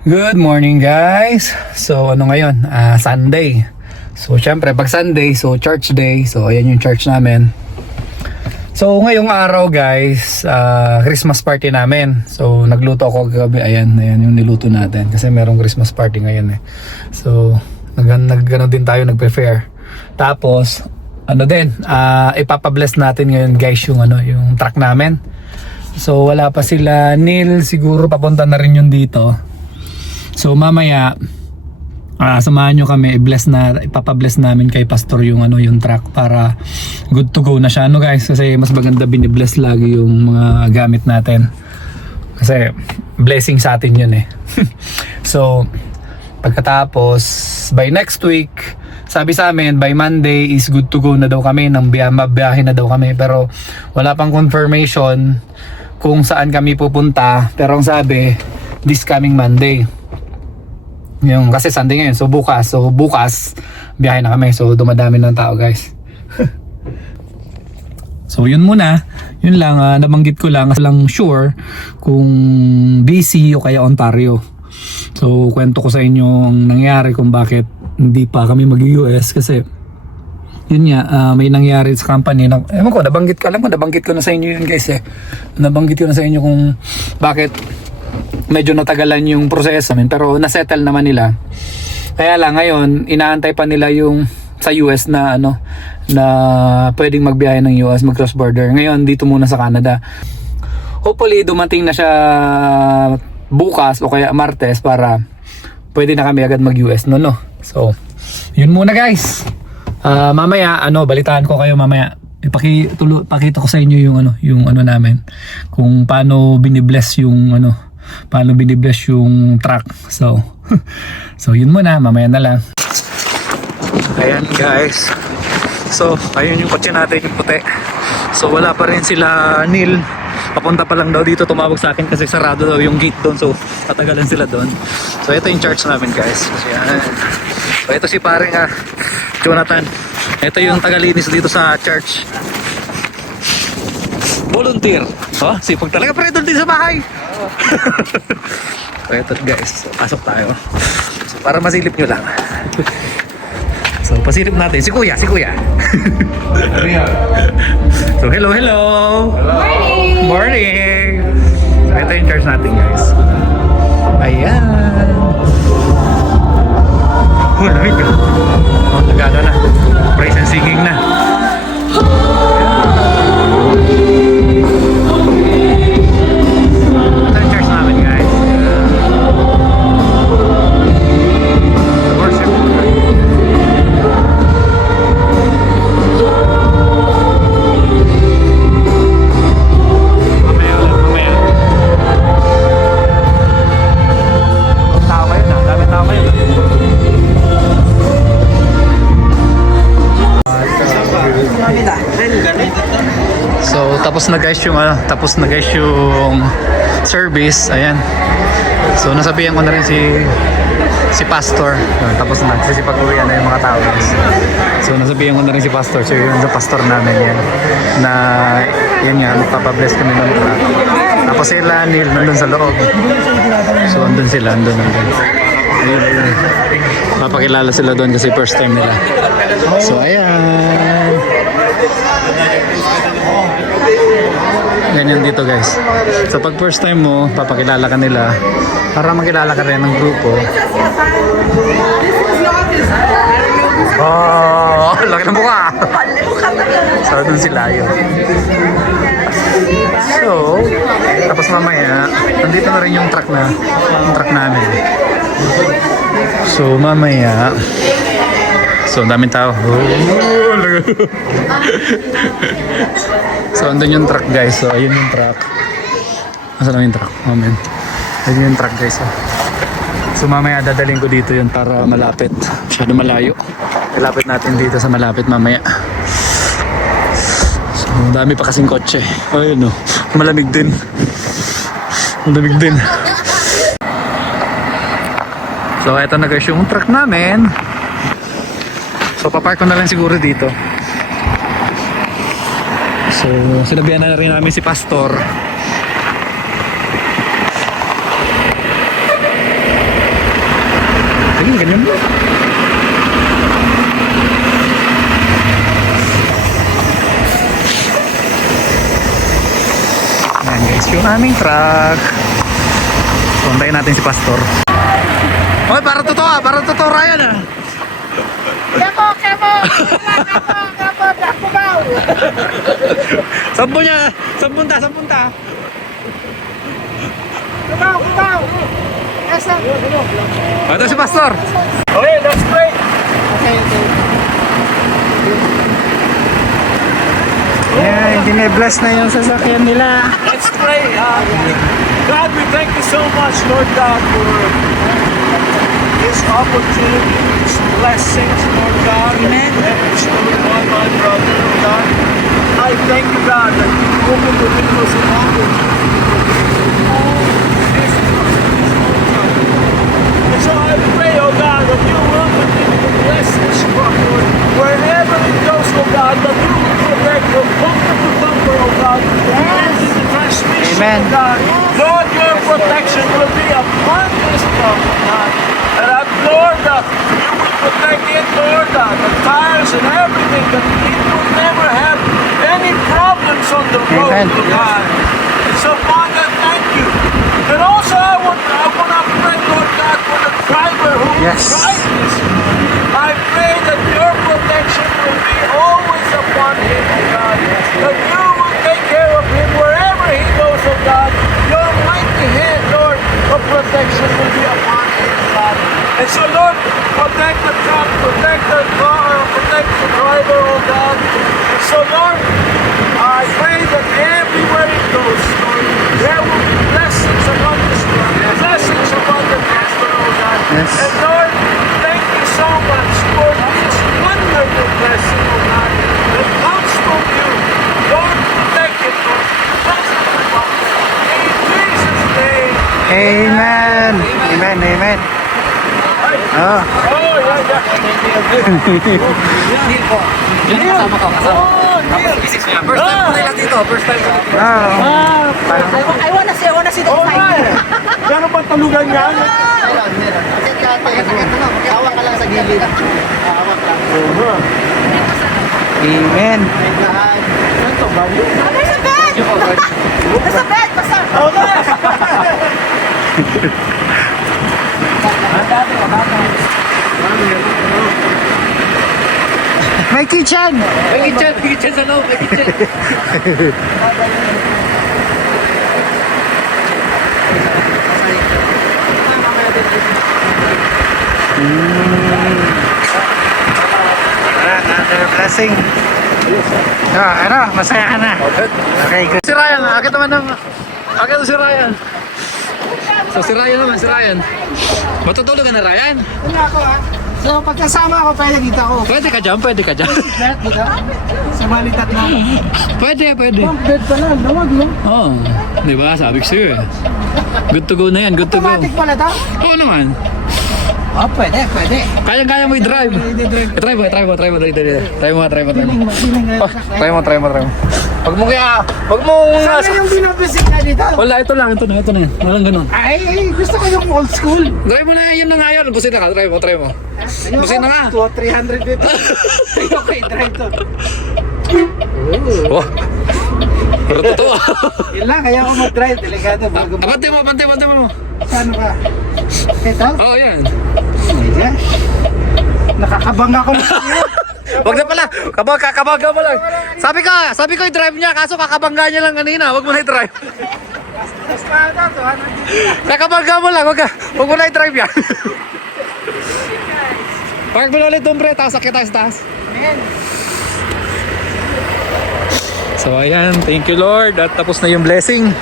Good morning guys. So ano ngayon? Sunday. So syempre pag Sunday, so church day. So ayan yung church namin. So ngayong araw guys, Christmas party namin. So nagluto ako kagabi. Ayan yung niluto natin. Kasi merong Christmas party ngayon eh. So nagano din tayo, nag-prepare. Tapos ano din, ipapabless natin ngayon guys yung yung truck namin. So wala pa sila Neil, siguro papunta na rin yun dito. So mamaya samahan nyo kami, ipapabless namin kay pastor yung yung truck para good to go na siya guys, kasi mas maganda binibless lagi yung mga gamit natin kasi blessing sa atin yun eh. So pagkatapos by next week, sabi sa amin by Monday is good to go na daw kami, nang biyahe na daw kami, pero wala pang confirmation kung saan kami pupunta, pero ang sabi this coming Monday. Yung kasi Sunday ngayon, so bukas biyahe na kami, so dumadami ng tao guys. So yun muna, yun lang, nabanggit ko lang sure kung BC o kaya Ontario. So kwento ko sa inyo ang nangyari kung bakit hindi pa kami mag-US, kasi yun nga, may nangyari sa company na, ewan ko, nabanggit ko na sa inyo yun guys eh. Nabanggit ko na sa inyo kung bakit medyo natagalan yung proseso namin, pero nasettle naman nila. Kaya lang ngayon inaantay pa nila yung sa US na na pwedeng magbiyahe ng US, mag cross border. Ngayon dito muna sa Canada. Hopefully dumating na siya bukas o kaya Martes para pwede na kami agad mag US no. So yun muna guys. Mamaya balitaan ko kayo mamaya. Pakita ko sa inyo yung namin, kung paano binibless yung truck. So yun muna, mamaya na lang. Ayan guys, so ayun yung kotse natin, yung puti. So wala pa rin sila Neil, papunta pa lang daw dito. Tumawag sa akin kasi sarado daw yung gate doon, so tatagalan sila doon. So ito yung church namin guys. So ito si paring Jonathan, ito yung tagalinis dito sa church. Volunteer. Sipag talaga, pero doon din sa bahay. So ito guys, so, pasok tayo. So para masilip nyo lang. So pasilip natin si kuya. So hello. Morning. So ito yung church natin guys. Ayan. Lamig na. Nagano na. Praise and singing na. So tapos na guys yung service. Ayan. So nasabihan ko na rin si pastor. Tapos na nagsisipag-uwian na yung mga tao guys. So nasabihan ko na rin si pastor. So yung pastor namin yan, na yun nga, magpapabless kami ng truck. Tapos sila Neil nandun sa loob. So andun sila. Ayun. Mapakilala sila doon kasi first time nila. So ayan. Ganyan dito guys. So pag first time mo, papakilala ka nila para makilala ka rin ng grupo. Laki ng mukha. So dun sila yun. So tapos mamaya nandito na rin yung truck namin. So mamaya, so daming tao. So andun yung truck guys. So ayun yung truck. Nasaan yung truck? Moment. Ayun yung truck guys. So mamaya dadaling ko dito yun para malapit. Masyado malayo. Ilapit natin dito sa malapit mamaya. So dami pa kasing kotse. Ayun malamig din. So eto na guys yung truck namin. So papark ko na lang siguro dito. So sinabihan na rin namin si pastor yung aming truck. Puntayin natin si Pastor. Hoy, para totoo Ryan ah. Kemo! Dakubaw! Saan punta? Kubaw! Esa! Ito si Pastor. Okay, let's pray. Okay. Yan, gine-bless na yung sasakyan nila. Let's pray. God, we thank you so much, Lord God, for this opportunity, these blessings, Lord God. Amen. That bestowed on my brother, Lord God. I thank you, God, that you open the windows of heaven. And so I pray, oh God, that you will continue to bless this truck, Lord. Wherever it goes, oh God, that you will protect from bumper to bumper, oh God. Yes. In the transmission, Amen. oh God. Lord, your protection will be upon this truck, oh God. And I, Lord, you will protect it, Lord, the tires and everything, that it will never have any problems on the road, Amen. oh God. And so, Father, thank you. And also, I want to pray, Lord God, for the driver who will Yes. drive this. I pray that your protection will be always upon him, oh God. That you will take care of him wherever he goes, oh God. Your mighty hand, Lord, of protection will be upon him, God. And so, Lord, protect the truck, protect the car, protect the driver, oh God. And so, Lord, I pray that everywhere it goes, Lord, there will be blessings upon this truck, blessings upon the pastor, oh God. Yes. And Lord, thank you so much for this wonderful blessing, oh God, that comes from you. Lord, protect it, Lord. Bless it, Lord. In Jesus' name. Amen. Amen. Oh. Oh, yeah. Neil po. Kasama ko. Oh, Neil. First time ko nila dito. Ah, I wanna see the oh, design. man. Gano'n ba talugan yan? Kasi magkawa ka lang sa gilid. Hawak lang. Amen. There's a bed! There's a bed! Basta! May kitchen. May kitchen sa loob, may kitchen. Another blessing. Masaya ka na. Okay, good. Si Ryan, akit naman ng... Akit si Ryan. So si Ryan. Matutulog ka na, Ryan? Wala ako So pagkasama ako, pwede kita ko. Pwede ka dyan. Bed dito. Sa malitat na. Pwede. Bed pa lang, nawag no? Oo. Di ba? Sabi ko sa'yo eh. Good to go na yan, good to go. Automatic pala to? Oo naman. Pwede. Kaya mo i-drive. Try mo. Try mo. Try mo. Wag mo Sana yung binabisit na dito. Wala, ito na yan. Walang ganun. Ay, gusto ko yung old school. Drive mo na, yun na nga yun. Busina ka, try mo. Busina nga. 350. Okay, drive to. Oh. Pero totoo. Yun lang, kaya ako mag-drive. Delikado. Bago ba? Abante mo. Saan ka? Ito? Oo, yan. Oh my gosh. Nakakabang ako na siya. Wag na pala. Kakabangga mo lang. Sabi ko i-drive niya, kaso kakabangga niya lang kanina. Wag mo na i-drive. Mas pa ito, 200. Kakabangga mo lang, wag mo na i-drive yan. Park mo na ulit doon, pre. Tapos sakit tayo sa taas. Man. So ayan, thank you Lord. At tapos na yung blessing.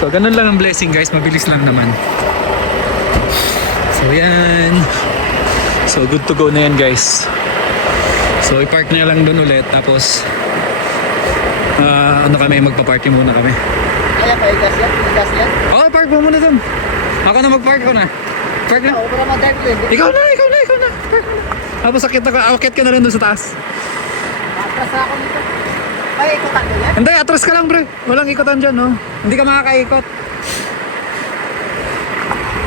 So ganun lang ang blessing guys, mabilis lang naman. So ayan. So good to go na yan guys. So i-park na lang doon ulit. Tapos magpa-party muna kami. Kaya pa, igas yan? Oh, park mo muna doon. Ako na mag-park ko na. Park na. Oo, para ma-drive ko yun. Ikaw na. Park mo na. Tapos akit ka na rin doon sa taas. Atras ako nito. Ay, ikutan ko yan? Hindi, atras ka lang bro. Walang ikotan dyan, no? Hindi ka makakaikot.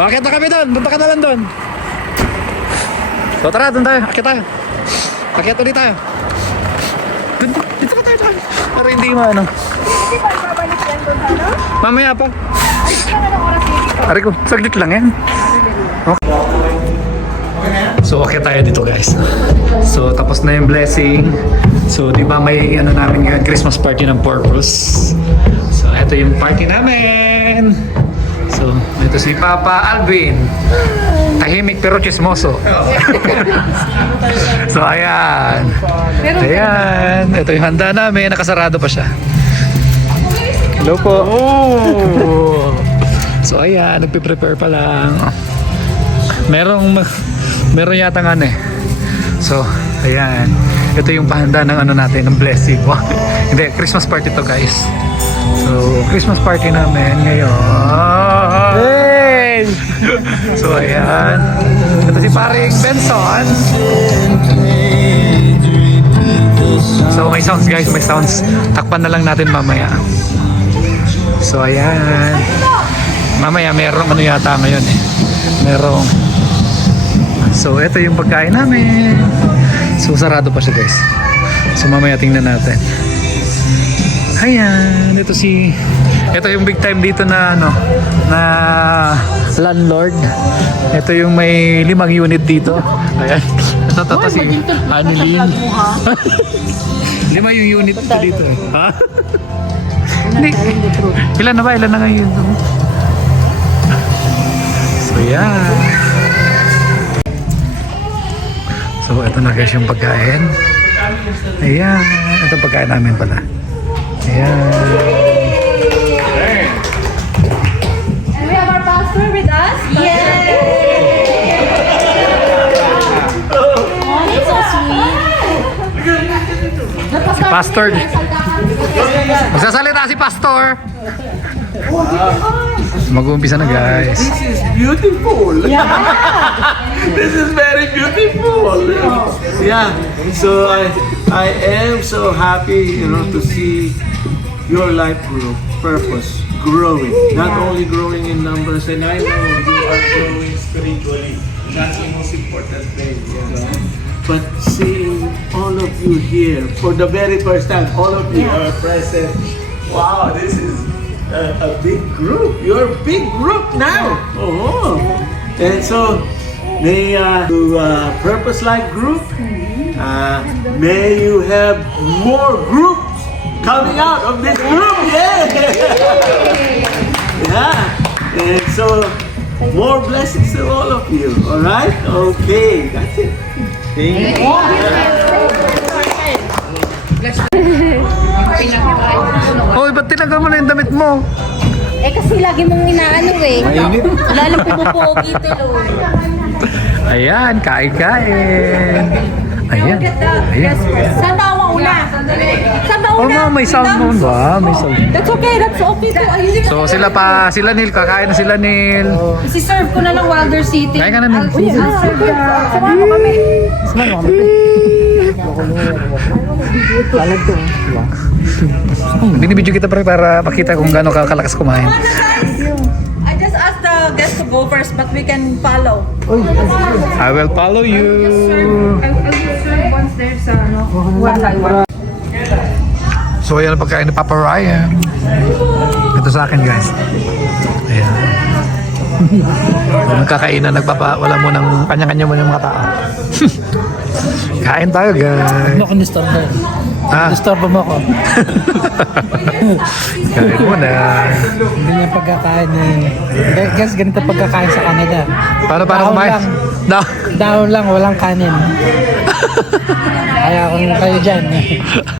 Akit na kami doon. Punta ka na lang doon. So tara, doon tayo. Akit tayo. Akit ulit tayo. Dito ka tayo. Para hindi mo ano. Hindi ba babalik yan? Mamaya pa. Ari ko, saglit lang yan. Okay. So okay tayo dito guys. So tapos na yung blessing. So di ba may ano namin ngayon, Christmas party ng Purpose. So ito yung party namin. So ito si Papa Alvin. Tahimik pero chismoso. So ayan. Ayan. Ito yung handa namin. Nakasarado pa siya. Hello po. Oh. So ayan, nagpe-prepare pa lang. Meron yata nga eh. So, ayan. Ito yung pahanda ng ano natin, ng blessing. Wow. Hindi, Christmas party to guys. So, Christmas party namin ngayon. Hey! So, ayan. Ito si Paring Benson. So, may sounds guys, may sounds. Takpan na lang natin mamaya. So, ayan. Mamaya, merong ano yata ngayon eh. Merong. So, ito yung pagkain namin. So, sarado pa siya guys. So, mamaya tingnan natin. Ayan. Ito yung big time dito na ano, na landlord. Ito yung may 5 unit dito. Ayan. Ito si Annalyn. 5 yung unit dito eh. Ha? Hindi. Ilan na ba? Ilan na ngayon? So, yan. So, ito na guys yung pagkain. Ayan. Ito pagkain namin pala. Ayan. And we have our pastor with us. Yay! Oh, it's so sweet. Pastor. Magsasalita si Pastor. Mag-uumpisa na guys. This is beautiful. This is very beautiful. Yeah. So I am so happy, to see your life group purpose growing. Not only growing in numbers, and I know you are growing spiritually. That's the most important thing. But seeing all of you here for the very first time, all of you are present. Wow, this is a big group. You're a big group now. Oh, and so may Purpose Life Group. May you have more groups coming out of this group. Yeah. Yeah. And so more blessings to all of you. All right. Okay. That's it. Thank you. Hoy, ba't tinaga mo na yung damit mo? Eh kasi lagi mong inaano eh. Lalo pupupogi tuloy. Ayan, kain-kain. Ayan. Ayan. Saan ba ako una? Saan ba Oh, una? may salmon ba? May salmon. That's okay too. Ayun. So, sila Neil, kakain na sila Neil. Isi-serve ko na ng Wilder City. Kain ka na Neil. Samahan mo kami. Binibidyo kita para makita kung gaano kalakas kumain. I just asked the guests to go first, but we can follow. I will follow you. I will serve once there's one. So, ayan ang pagkain ni Papa Ryan. Ito sa akin, guys. Ayan. Nagkakainan, wala mo ng kanya-kanya mo ng mga tao. Kain tayo, guys. Ano ko nistorbo? Ah, Nistorbo mo ko. kain mo na. Hindi niya pagkakain eh. Guys, ganito pagkakain sa Canada. Paano Dahon kumain? lang. No. Dahon lang, walang kanin. Kaya kung kayo dyan.